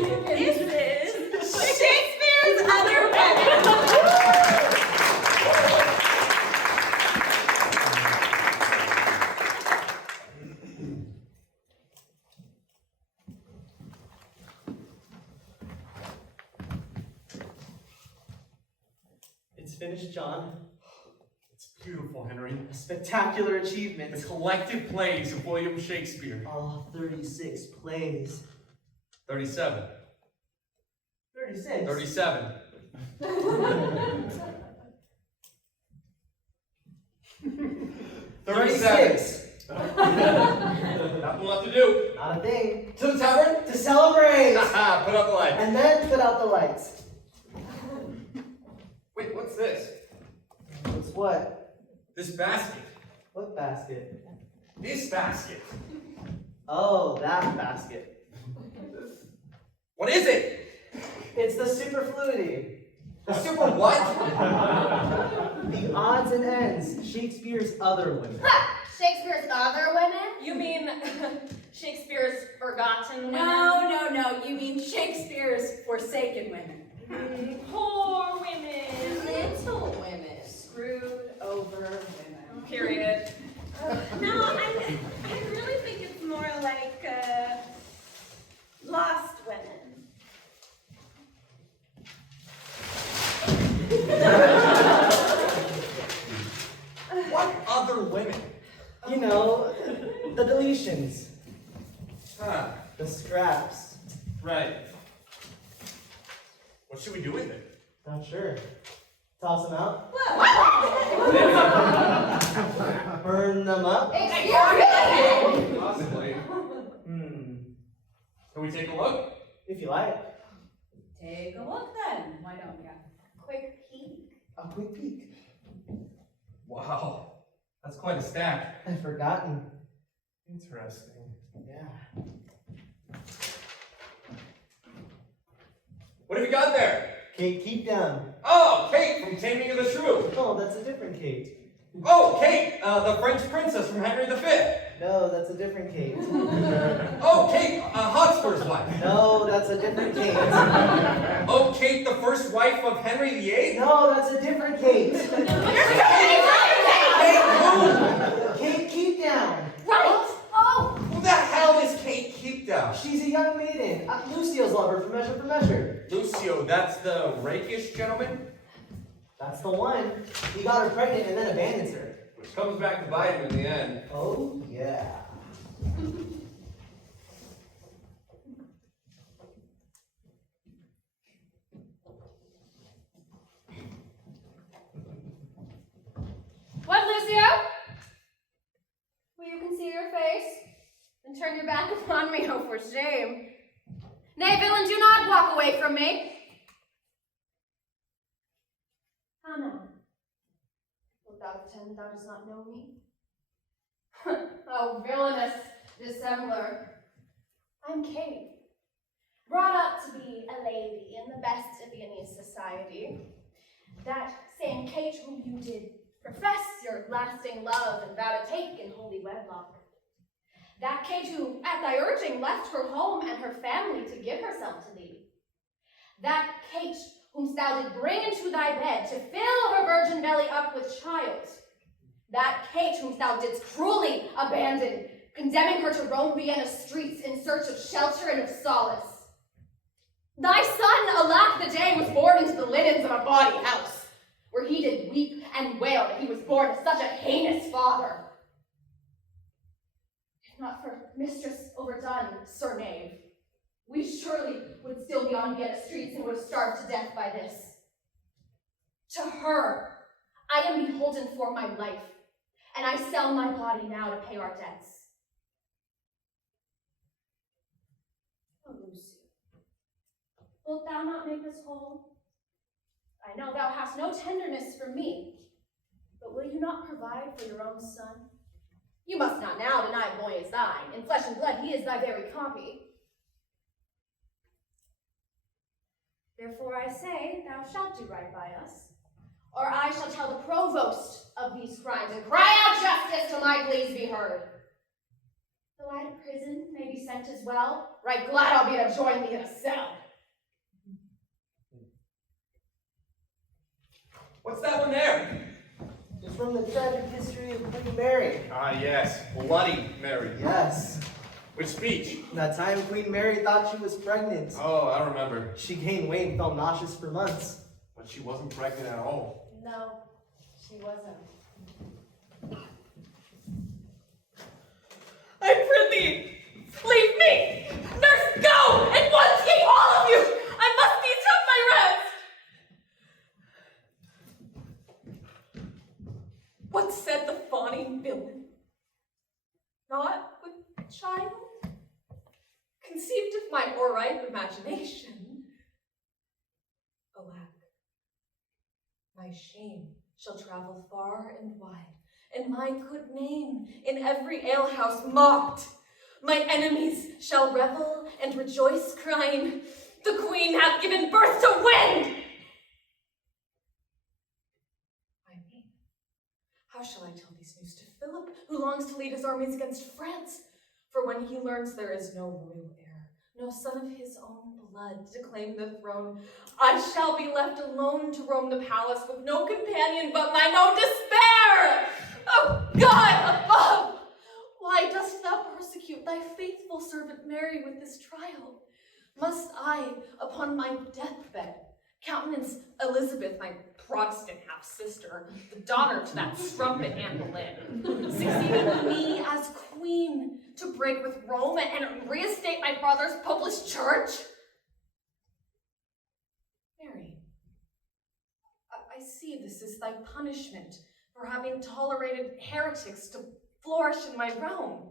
This is Shakespeare's Other Women. It's finished, John. It's beautiful, Henry. A spectacular achievement. The collected plays of William Shakespeare. Oh, 36 plays. 37. 36? 37. 36. Nothing left to do. Not a thing. To the tavern? To celebrate! Put up the lights. And then put out the lights. Wait, what's this? What's what? This basket. What basket? This basket. Oh, that basket. What is it? It's the superfluity. The super what? The odds and ends. Shakespeare's other women. Shakespeare's other women? You mean Shakespeare's forgotten women? No. You mean Shakespeare's forsaken women. Poor women. Little women. Screwed over women. Period. No, I really think it's more like lost women. What other women? You know, the deletions. Huh. The scraps. Right. What should we do with it? Not sure. Toss them out? Burn them up? Possibly. Can we take a look? If you like. Take a look then. Why don't you? Quick peek. A quick peek. Wow. That's quite a stack. I've forgotten. Interesting. Yeah. What have you got there? Kate, keep down. Oh, Kate from Taming of the Shrew. Oh, that's a different Kate. Oh, Kate, the French princess from Henry V. No, that's a different Kate. Oh, Kate, Hotspur's wife. No, that's a different Kate. Oh, Kate, the first wife of Henry VIII. No, that's a different Kate. Kate who? Kate, keep down. Right! Oh! Who the hell is Kate Keepdown? She's a young maiden. Lucio's lover from Measure for Measure. Lucio, that's the rakish gentleman? That's the one. He got her pregnant and then abandons her. Which comes back to bite him in the end. Oh, yeah. What, Lucio? Will you conceal your face and turn your back upon me? Oh, for shame. Nay, villain, do not walk away from me. How now? Wilt thou pretend thou dost not know me? Oh, villainous dissembler. I'm Kate, brought up to be a lady in the best of Viennese society. That same Kate whom you did profess your lasting love and vow to take in holy wedlock. That Kate who, at thy urging, left her home and her family to give herself to thee. That Kate whom thou did bring into thy bed to fill her virgin belly up with child. That Kate whom thou didst cruelly abandon, condemning her to roam Vienna streets in search of shelter and of solace. Thy son, alack the day, was born into the linens of a bawdy house, where he did weep and wail that he was born to such a heinous father. If not for mistress overdone, sir knave, we surely would still be on Vienna streets and would have starved to death by this. To her, I am beholden for my life, and I sell my body now to pay our debts. Oh, Lucy, wilt thou not make us whole? I know thou hast no tenderness for me, but will you not provide for your own son? You must not now deny the boy is thine. In flesh and blood he is thy very copy. Therefore I say, thou shalt do right by us, or I shall tell the provost of these crimes, and cry out justice till my pleas be heard. Though I to prison may be sent as well, right glad I'll be to join thee in a cell. What's that one there? It's from the tragic history of Queen Mary. Ah, yes. Bloody Mary. Yes. Which speech? That time Queen Mary thought she was pregnant. Oh, I remember. She gained weight and felt nauseous for months. But she wasn't pregnant at all. No, she wasn't. I prithee, leave me! Nurse, go! At once, ye all of you! I must needs have my rest! What said the fawning villain? Not with child? Conceived of my o'erripe imagination. Alack, my shame shall travel far and wide, and my good name in every alehouse mocked. My enemies shall revel and rejoice, crying, the queen hath given birth to wind! I mean, how shall I tell these news to Philip, who longs to lead his armies against France? For when he learns there is no royal heir, no son of his own blood to claim the throne, I shall be left alone to roam the palace with no companion but mine own despair! Oh God above! Why dost thou persecute thy faithful servant Mary with this trial? Must I, upon my deathbed, countenance Elizabeth, my Protestant half-sister, the daughter to that strumpet Anne Boleyn, succeeding me as queen to break with Rome and reinstate my brother's popeless church? Mary, I see this is thy punishment for having tolerated heretics to flourish in my realm.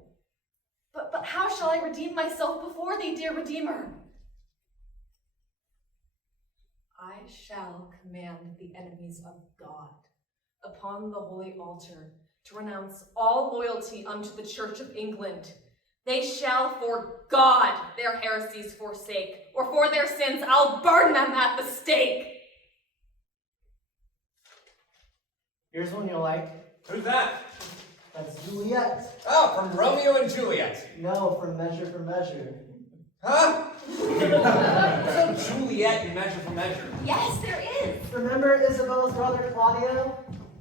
But how shall I redeem myself before thee, dear Redeemer? I shall command the enemies of God upon the holy altar to renounce all loyalty unto the Church of England. They shall for God their heresies forsake, or for their sins I'll burn them at the stake. Here's one you'll like. Who's that? That's Juliet. Oh, from Romeo and Juliet. No, from Measure for Measure. Huh? There's no Juliet in Measure for Measure. Yes, there is. Remember Isabella's brother Claudio?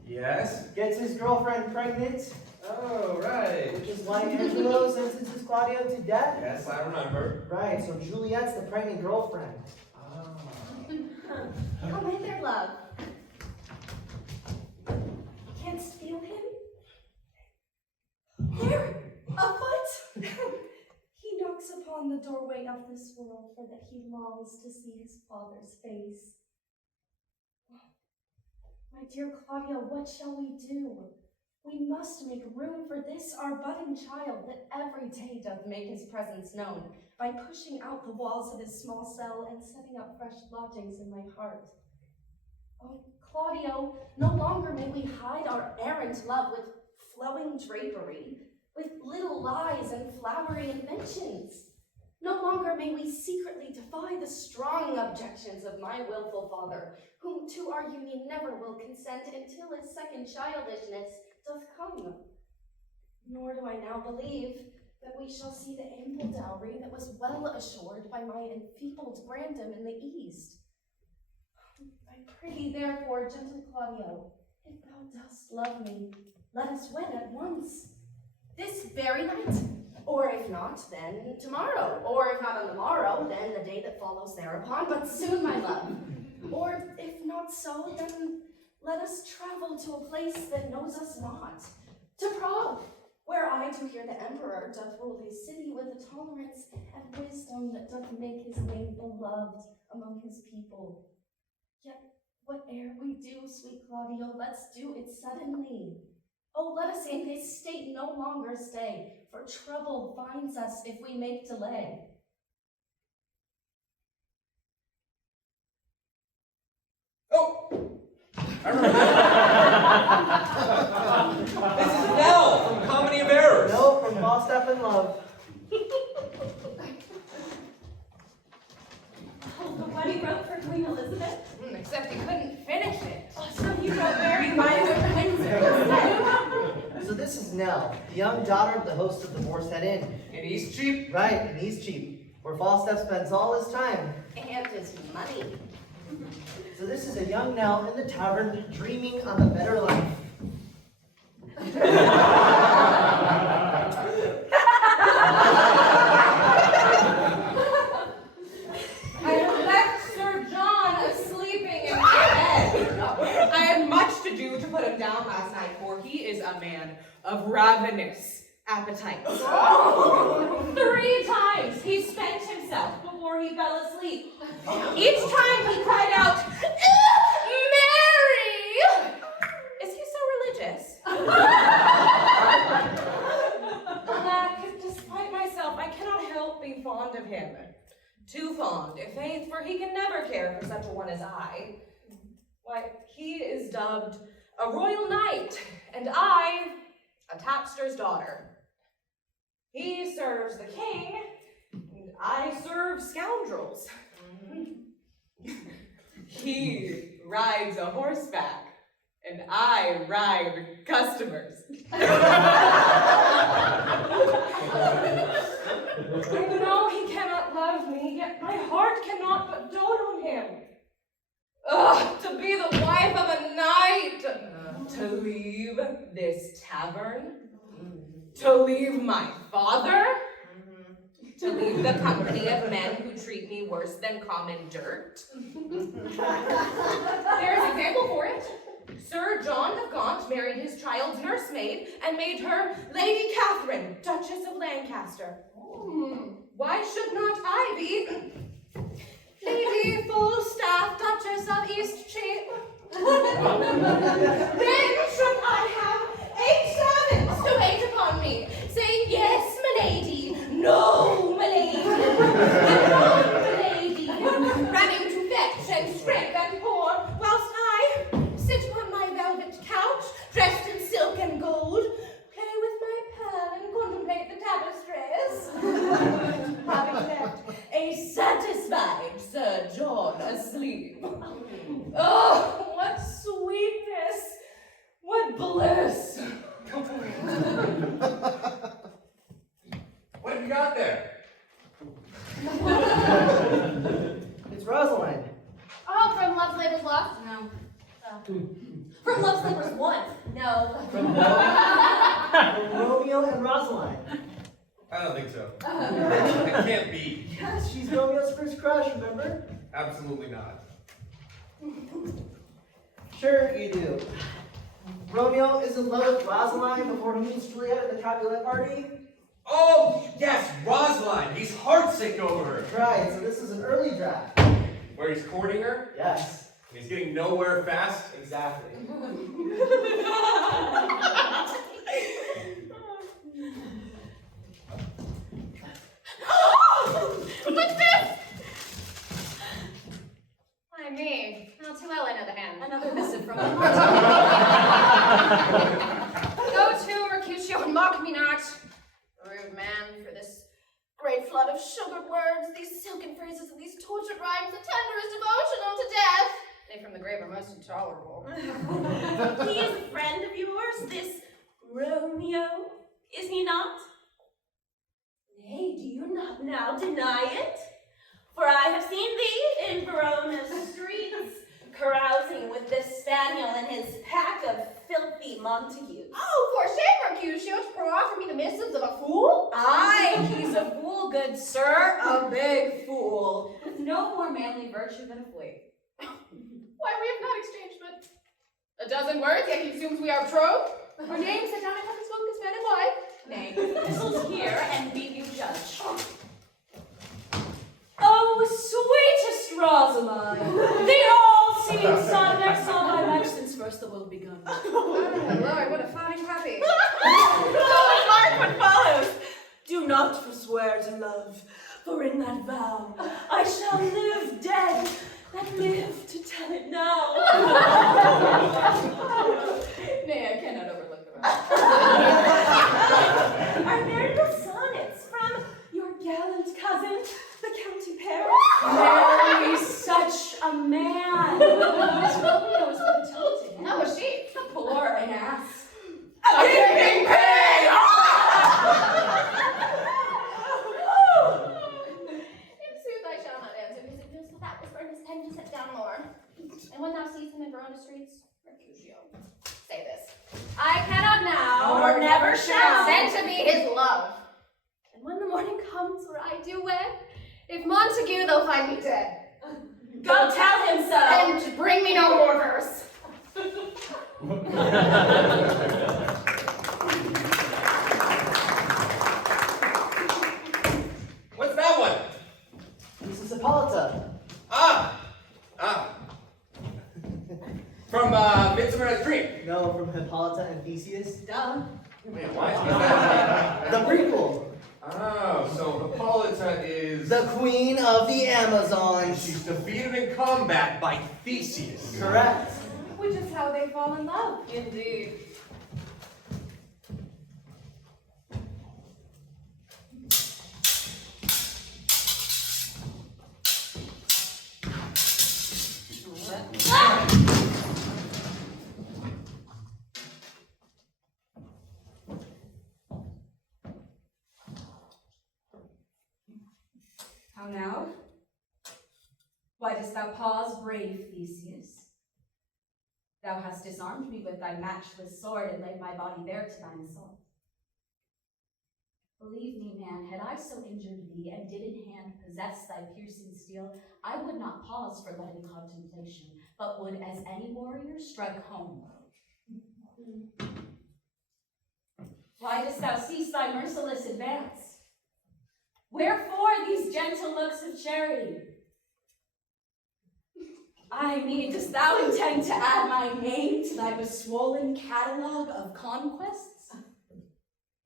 Yes? Gets his girlfriend pregnant, Oh, right. which is why Angelo sentences Claudio to death? Yes, I remember. Right, so Juliet's the pregnant girlfriend. Come in there, love. Canst feel him? There, afoot! He knocks upon the doorway of this world, for that he longs to see his father's face. My dear Claudia, what shall we do? We must make room for this, our budding child, that every day doth make his presence known, by pushing out the walls of his small cell and setting up fresh lodgings in my heart. Oh, Claudio, no longer may we hide our errant love with flowing drapery, with little lies and flowery inventions. No longer may we secretly defy the strong objections of my willful father, whom to our union never will consent until his second childishness doth come. Nor do I now believe that we shall see the ample dowry that was well assured by my enfeebled grandam in the east. I pray therefore, gentle Claudio, if thou dost love me, let us wed at once, this very night. Or if not, then tomorrow. Or if not on the morrow, then the day that follows thereupon, but soon, my love. Or if not so, then let us travel to a place that knows us not, to Prague, where I do hear the emperor doth rule his city with a tolerance and wisdom that doth make his name beloved among his people. Yet, whate'er we do, sweet Claudio, let's do it suddenly. Oh, let us in this state no longer stay, for trouble finds us if we make delay. Oh! I remember. This is Nell from Comedy of Errors. No, from Falstaff in Love. Oh, the wedding wrote for Queen Elizabeth? Except he couldn't finish it. Oh, so you wrote Mary Minor Windsor. So this is Nell, the young daughter of the host of the Boar's Head Inn. In Eastcheap? Right, in Eastcheap, where Falstaff spends all his time. And his money. So this is a young Nell in the tavern dreaming on the better life. I have left Sir John sleeping in bed. I had much to do to put him down last night, for he is a man of ravenous appetite. 3 times he spent himself before he fell asleep. Each time he cried out, Mary! Is he so religious? Alack, despite myself, I cannot help being fond of him. Too fond, i' faith, for he can never care for such a one as I. Why, he is dubbed a royal knight, and I, a tapster's daughter. He serves the king, and I serve scoundrels. He rides a horseback, and I ride customers. I know he cannot love me, yet my heart cannot but dote on him. Ugh, to be the wife of a knight, to leave this tavern, to leave my father, to leave the company of men who treat me worse than common dirt. There's example for it. Sir John of Gaunt married his child's nursemaid and made her Lady Catherine, Duchess of Lancaster. Why should not I be Lady Falstaff, Duchess of Eastcheap? Then should I have 8 servants to wait upon me, saying, yes, milady, no, milady, and no, milady, running to fetch and scrape and pour, whilst I sit upon my velvet couch, dressed in silk and gold, play with my pearl and contemplate the tapestries, having left a satisfied Sir John asleep. Oh, what sweetness! What bliss! What have you got there? It's Rosalind. Oh, from Love's Labor's Lost? No. From Love's Labor's 1. No. From Romeo and Rosalind. I don't think so. It can't be. Yes, she's Romeo's first crush, remember? Absolutely not. Sure you do. Romeo is in love with Rosalind before he meets Juliet at the Capulet party. Oh, yes, Rosalind. He's heartsick over her. Right, so this is an early draft. Where he's courting her, Yes, and he's getting nowhere fast. exactly. What's this? Why, me. How too well I know the hand. Another missive from Go to, Mercutio, and mock me not. Rude man, for this great flood of sugared words, these silken phrases, and these tortured rhymes, the tenderest devotion unto death. They from the grave are most intolerable. He is a friend of yours, this Romeo, is he not? Nay, do you not now deny it? For I have seen thee in Verona's streets, carousing with this spaniel and his pack of filthy Montagues. Oh, for shame, Mercutio, to proffer me the missives of a fool? Aye, he's a fool, good sir, a big fool, with no more manly virtue than a flea. Why, we have not exchanged but a dozen words, yet he assumes we are betrothed. Our names sit down and have spoken as man and wife. Nay, the epistles here, and be you judge. Oh, sweetest Rosamond, they all seem son next all my life since first the world begun. Oh, Lord, what a fine puppy. Oh, mark what follows. Do not forswear to love, for in that vow I shall live dead, and live to tell it now. Nay, I cannot overlook the rest. Are there no sonnets from your gallant cousin, the county Paris? Marry such a man. Miss Romeo is but a toad to him. How was she? Poor an ass. A gaping pig! And when thou seest him in Verona streets, refugio. Say this. I cannot now, Nor never shall. send to me his love. And when the morning comes where I do wed, if Montague they'll find me dead, Go tell him so. and bring me no more verse. What's that one? This is Hippolyta. Ah! From Midsummer Night's Dream. No, from Hippolyta and Theseus. Duh. Man, why is that? The prequel. Oh, so Hippolyta is... The Queen of the Amazons. She's defeated in combat by Theseus. Correct. Which is how they fall in love. Indeed. How now? Why dost thou pause, brave Theseus? Thou hast disarmed me with thy matchless sword and laid my body bare to thine assault. Believe me, man, had I so injured thee and did in hand possess thy piercing steel, I would not pause for letting contemplation, but would, as any warrior, strike home. Why dost thou cease thy merciless advance? Wherefore these gentle looks of charity? I mean, dost thou intend to add my name to thy beswollen catalogue of conquests?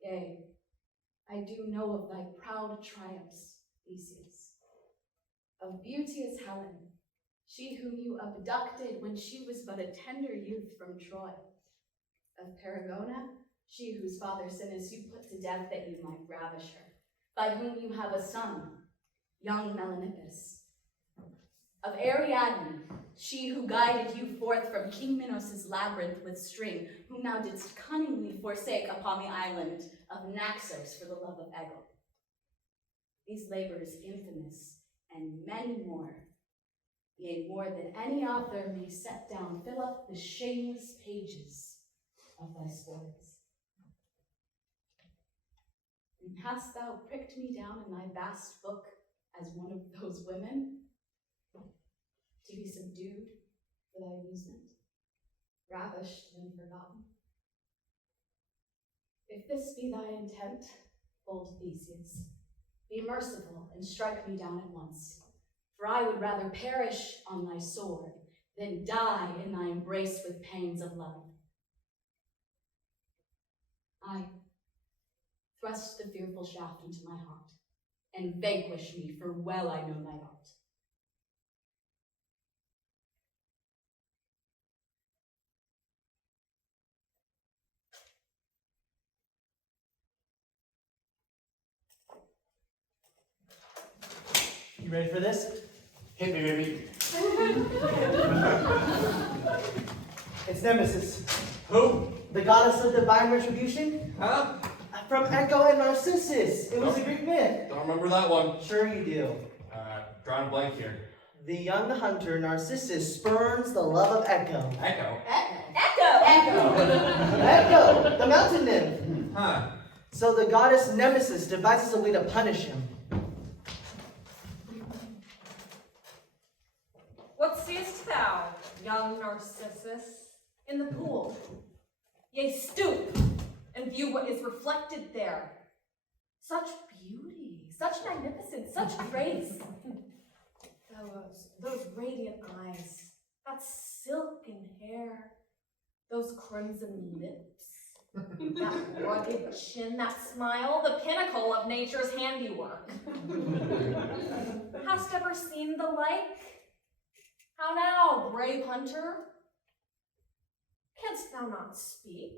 Yea, I do know of thy proud triumphs, Theseus. Of beauteous Helen, she whom you abducted when she was but a tender youth from Troy. Of Perigona, she whose father Sinis you put to death that you might ravish her, by whom you have a son, young Melanippus. Of Ariadne, she who guided you forth from King Minos' labyrinth with string, whom thou didst cunningly forsake upon the island of Naxos for the love of Ego. These labors infamous, and many more, yea, more than any author may set down, fill up the shameless pages of thy sports. And hast thou pricked me down in thy vast book as one of those women, to be subdued for thy amusement, ravished and forgotten? If this be thy intent, bold Theseus, be merciful and strike me down at once, for I would rather perish on thy sword than die in thy embrace with pains of love. I thrust the fearful shaft into my heart, and vanquish me, for well I know thy art. You ready for this? Hit me, baby. It's Nemesis, Who? the goddess of divine retribution. Huh? From Echo and Narcissus. It was a Greek myth. Don't remember that one. Sure you do. Drawing a blank here. The young hunter Narcissus spurns the love of Echo. Echo. Echo. Echo, the mountain nymph. Huh. So the goddess Nemesis devises a way to punish him. What seest thou, young Narcissus, in the pool? Yea, stoop and view what is reflected there. Such beauty, such magnificence, such grace. Those radiant eyes, that silken hair, those crimson lips, that rugged chin, that smile, the pinnacle of nature's handiwork. Hast ever seen the like? How now, brave hunter? Canst thou not speak?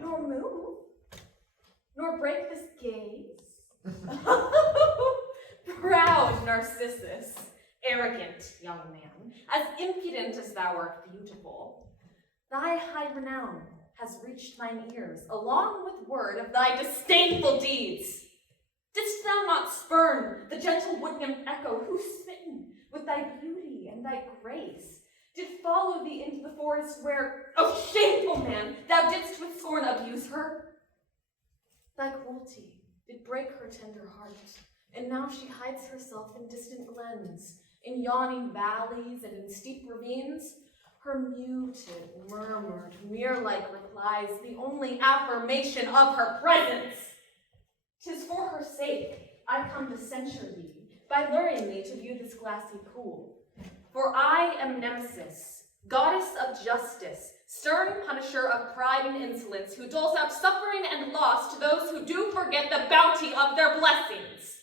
Nor move? Nor break this gaze? Proud Narcissus, arrogant young man, as impudent as thou art beautiful, thy high renown has reached mine ears, along with word of thy disdainful deeds. Didst thou not spurn the gentle wood nymph Echo, who smitten with thy beauty and thy grace, did follow thee into the forest where, oh shameful man, thou didst with scorn abuse her. Thy cruelty did break her tender heart, and now she hides herself in distant glens, in yawning valleys and in steep ravines. Her muted, murmured, mirror-like replies, the only affirmation of her presence. 'Tis for her sake I come to censure thee, by luring thee to view this glassy pool. For I am Nemesis, goddess of justice, stern punisher of pride and insolence, who doles out suffering and loss to those who do forget the bounty of their blessings.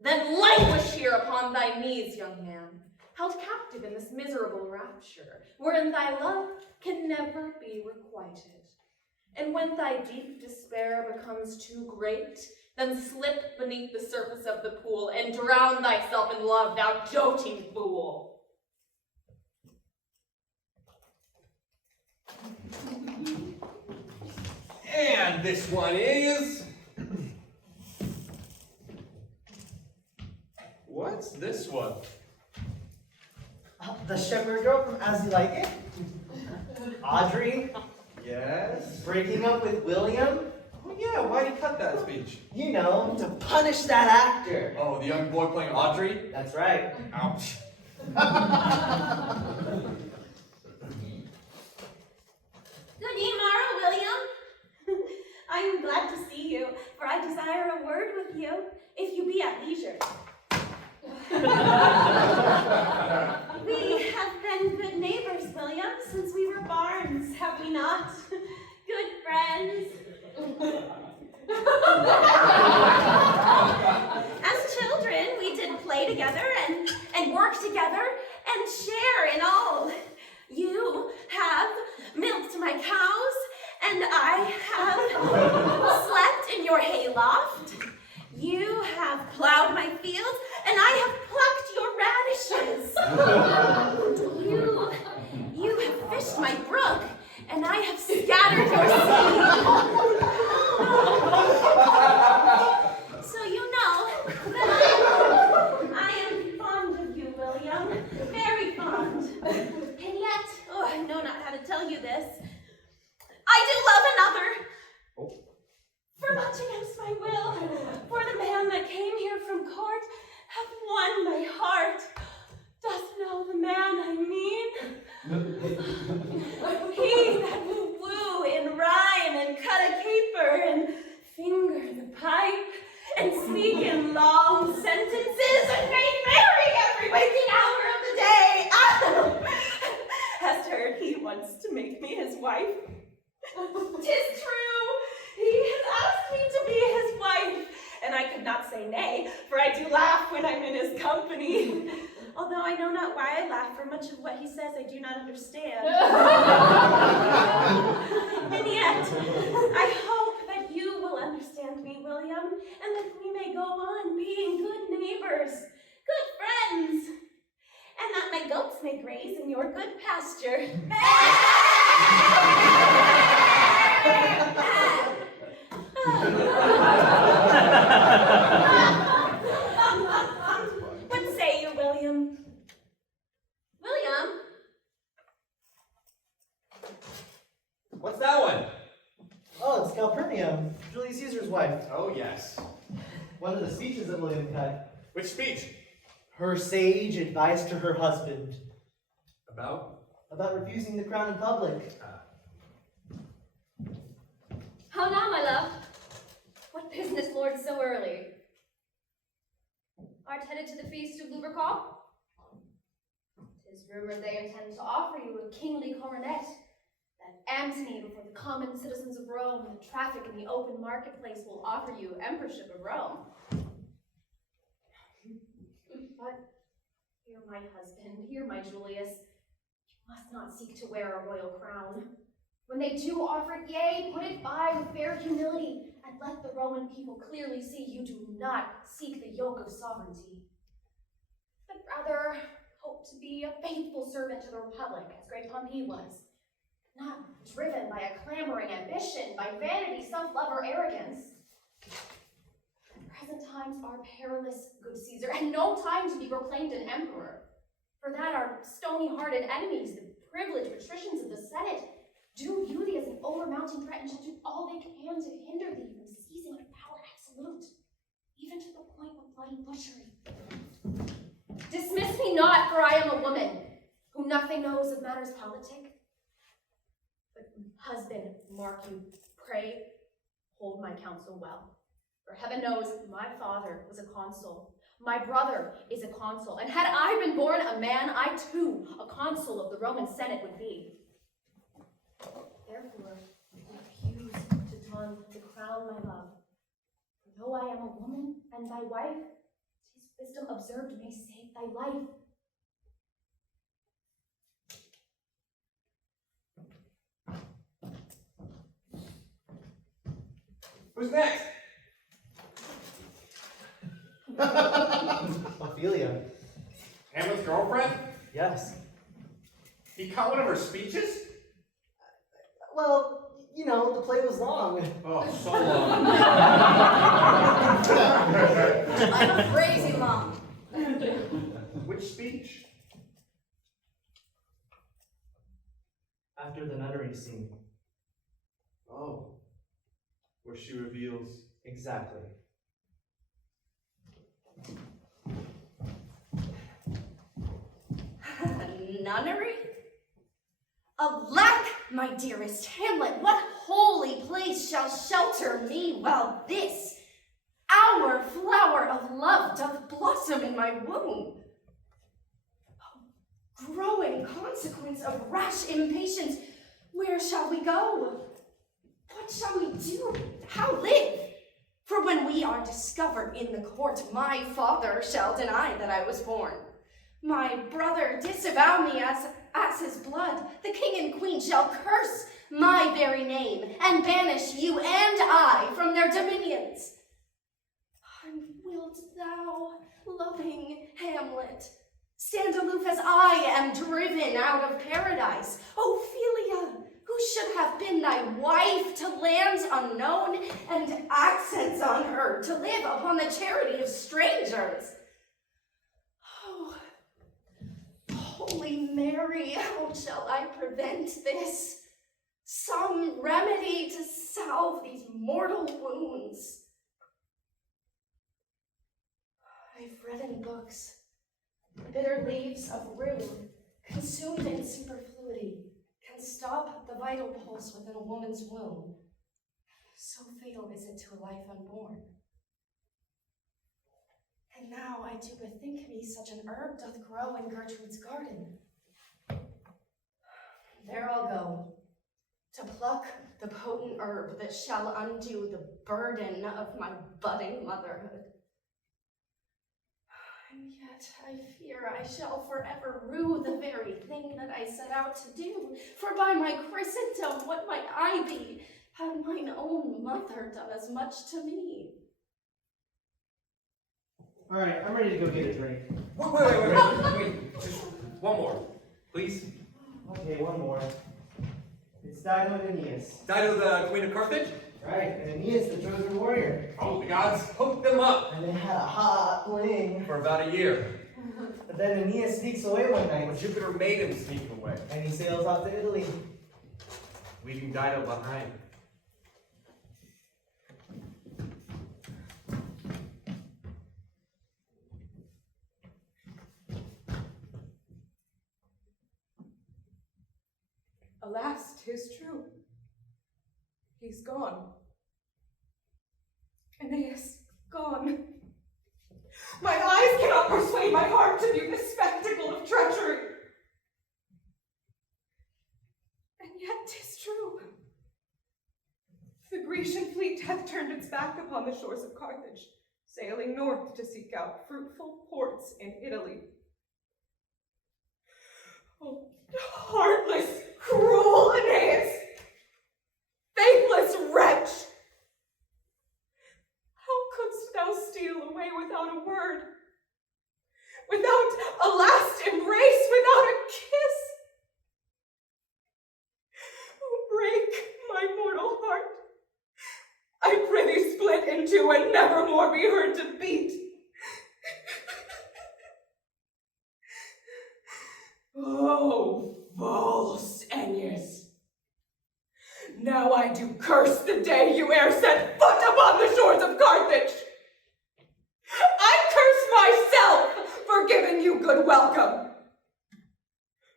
Then languish here upon thy knees, young man, held captive in this miserable rapture, wherein thy love can never be requited. And when thy deep despair becomes too great, then slip beneath the surface of the pool and drown thyself in love, thou doting fool. And this one is... What's this one? The shepherd girl from As You Like It? Audrey? Yes? Breaking up with William? Oh yeah, why'd he cut that speech? You know, to punish that actor. Oh, the young boy playing Audrey? That's right. Ouch. Good morrow, William. I am glad to see you, for I desire a word with you, if you be at leisure. We have been good neighbors, William, since we were bairns, have we not? Good friends. As children, we did play together and work together and share in all. You have milked my cows, and I have slept in your hayloft. You have plowed my fields, and I have plucked your radishes. You have fished my brook, and I have scattered your seed. So you know that I am fond of you, William, very fond. And yet, oh, I know not how to tell you this, I do love another. For much against my will, for the man that came here from court hath won my heart. Dost know the man I mean? He that will woo in rhyme and cut a caper and finger the pipe and speak in long sentences and make merry every waking hour of the day. Hast heard he wants to make me his wife? 'Tis true. He has asked me to be his wife, and I could not say nay, for I do laugh when I'm in his company. Although I know not why I laugh, for much of what he says I do not understand. And yet, I hope that you will understand me, William, and that we may go on being good neighbors, good friends, and that my goats may graze in your good pasture. What say you, William? William? What's that one? Oh, it's Calpurnia, Julius Caesar's wife. Oh yes. One of the speeches that William cut. Which speech? Her sage advice to her husband About? about refusing the crown in public. How now, my love? What business, Lord, so early? Art headed to the feast of Lubercaw? 'Tis rumored they intend to offer you a kingly coronet, that Antony before the common citizens of Rome and the traffic in the open marketplace will offer you emperorship of Rome. But hear my husband, hear my Julius, you must not seek to wear a royal crown. When they do offer it, yea, put it by with fair humility, and let the Roman people clearly see you do not seek the yoke of sovereignty, but rather hope to be a faithful servant to the Republic, as great Pompey was, not driven by a clamoring ambition, by vanity, self-love, or arrogance. Present times are perilous, good Caesar, and no time to be proclaimed an emperor. For that our stony-hearted enemies, the privileged patricians of the Senate, do view thee as an overmounting threat and shall do all they can to hinder thee from seizing a power absolute, even to the point of bloody butchery. Dismiss me not, for I am a woman, who nothing knows of matters politic. But husband, mark you, pray, hold my counsel well. For heaven knows my father was a consul, my brother is a consul, and had I been born a man, I too a consul of the Roman Senate would be. Therefore, refuse to don the crown, my love. For though I am a woman and thy wife, his wisdom observed may save thy life. Who's next? Ophelia. Hamlet's girlfriend? Yes. He caught one of her speeches? Well, you know, the play was long. Oh, so long. I'm crazy, Mom. Which speech? After the nunnery scene. Oh, where she reveals. Exactly. Nunnery? Alack, my dearest Hamlet, what holy place shall shelter me while this, our flower of love, doth blossom in my womb? Oh, growing consequence of rash impatience, where shall we go? What shall we do? How live? For when we are discovered in the court, my father shall deny that I was born. My brother disavow me as his blood. The king and queen shall curse my very name and banish you and I from their dominions. And wilt thou, loving Hamlet, stand aloof as I am driven out of paradise? Ophelia, who should have been thy wife to lands unknown and accents unheard, to live upon the charity of strangers. Oh, Holy Mary, how shall I prevent this? Some remedy to salve these mortal wounds. I've read in books, bitter leaves of rue, consumed in superfluity, can stop the vital pulse within a woman's womb. So fatal is it to a life unborn. And now I do bethink me such an herb doth grow in Gertrude's garden. There I'll go, to pluck the potent herb that shall undo the burden of my budding motherhood. And yet I fear I shall forever rue the very thing that I set out to do, for by my Christendom what might I be, had mine own mother done as much to me? All right, I'm ready to go get a drink. Wait. Just one more, please. Okay, one more. It's Dido and Aeneas. Dido, the Queen of Carthage? Right, and Aeneas, the Trojan warrior. Oh, the gods hooked them up And they had a hot fling. for about a year. But then Aeneas sneaks away one When night, Jupiter made him sneak away, and he sails off to Italy. leaving Dido behind. Alas, 'tis true. He's gone. Aeneas, gone. My eyes cannot persuade my heart to view this spectacle of treachery. And yet 'tis true. The Grecian fleet hath turned its back upon the shores of Carthage, sailing north to seek out fruitful ports in Italy. Oh, heartless, cruel Aeneas! Faithless wretch! How couldst thou steal away without a word? Without a last embrace, without a kiss? Oh, break my mortal heart. I prithee split in two and never more be heard to beat. Oh, false Aeneas. Now I do curse the day you e'er set foot upon the shores of Carthage. I curse myself for giving you good welcome,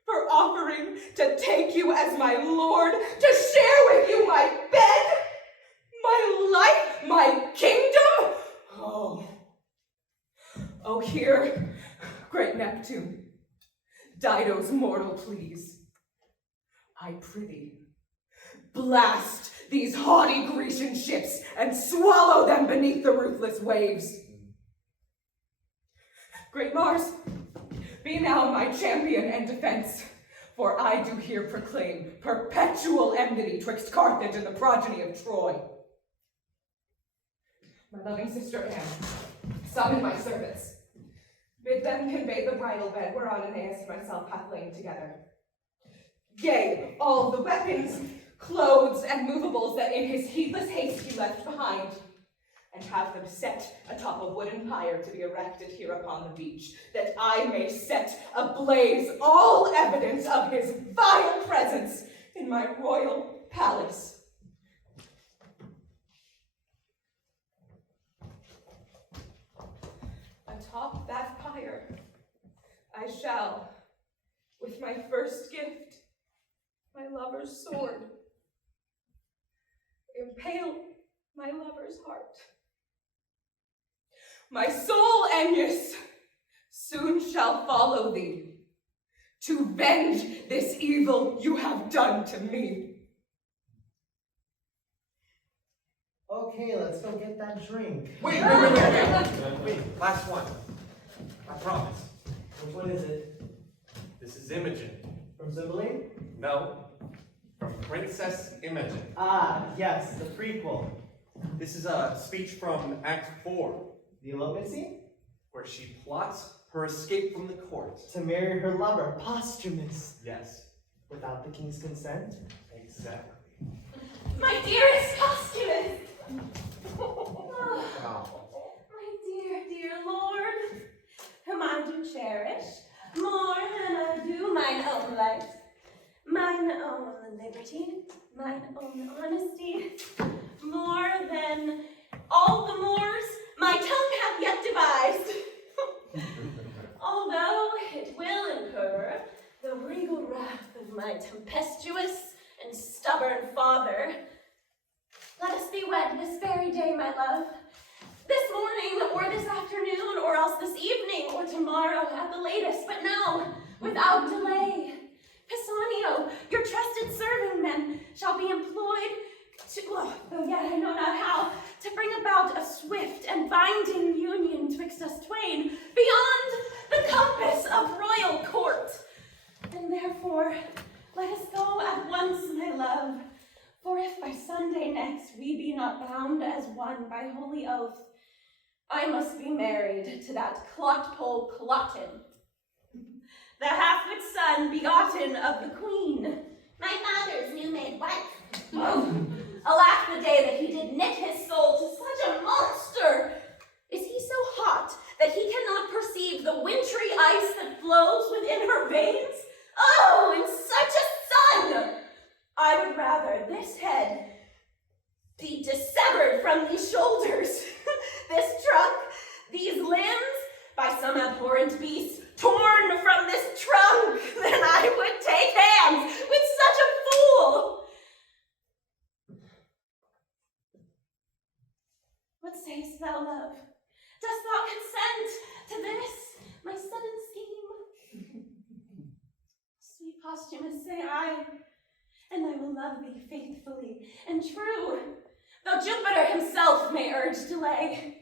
for offering to take you as my lord, to share with you my bed, my life, my kingdom. Oh, here, great Neptune, Dido's mortal pleas, I prithee, blast these haughty Grecian ships and swallow them beneath the ruthless waves. Great Mars, be now my champion and defense, for I do here proclaim perpetual enmity twixt Carthage and the progeny of Troy. My loving sister Anne, summon my servants. Bid them convey the bridal bed whereon Aeneas and myself hath lain together. Yea, all the weapons, clothes, and movables that in his heedless haste he left behind, and have them set atop a wooden pyre to be erected here upon the beach, that I may set ablaze all evidence of his vile presence in my royal palace. Atop that pyre, I shall, with my first gift, my lover's sword, impale my lover's heart. My soul, Aeneas, soon shall follow thee, to venge this evil you have done to me. Okay, let's go get that drink. Wait. Last one. I promise. Which one is it? This is Imogen. From Cymbeline? No, from Princess Imogen. Ah, yes, the prequel. This is a speech from Act 4, The elopement scene? where she plots her escape from the court. To marry her lover, posthumous. Yes, Without the king's consent? exactly. My dearest Postulus! Wow. My dear, dear Lord, whom I do cherish more than I do mine own life, mine own liberty, mine own honesty, more than all the Moors my tongue hath yet devised. Although it will incur the regal wrath of my tempestuous and stubborn father, let us be wed this very day, my love. This morning, or this afternoon, or else this evening, or tomorrow at the latest, but no, without delay. Pisanio, your trusted serving men, shall be employed to, though yet I know not how, to bring about a swift and binding union twixt us twain, beyond the compass of royal court. And therefore, let us go at once, my love. For if by Sunday next we be not bound as one by holy oath, I must be married to that clotpole Cloten, the half-wit son begotten of the queen, my father's new-made wife. Oh, alack the day that he did knit his soul to such a monster! Is he so hot that he cannot perceive the wintry ice that flows within her veins? Oh, in such a sun! I would rather this head be dissevered from these shoulders, this trunk, these limbs, by some abhorrent beast torn from this trunk, than I would take hands with such a fool. What sayest thou, love? Dost thou consent to this, my sudden scheme? Sweet Posthumus, say I, and I will love thee faithfully and true, though Jupiter himself may urge delay,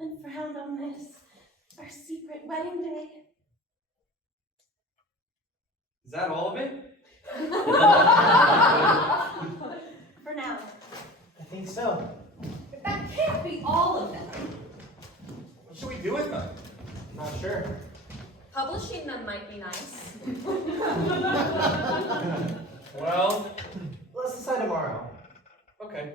and frown on this, our secret wedding day. Is that all of it? For now. I think so. But that can't be all of them. What should we do with them? Not sure. Publishing them might be nice. Well, Let's decide tomorrow. okay.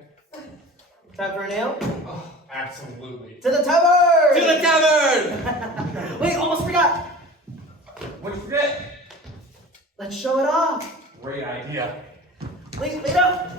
Time for a nail? Oh, absolutely. To the tavern! To the tavern! Wait, almost forgot! What'd you forget? great idea. Lita?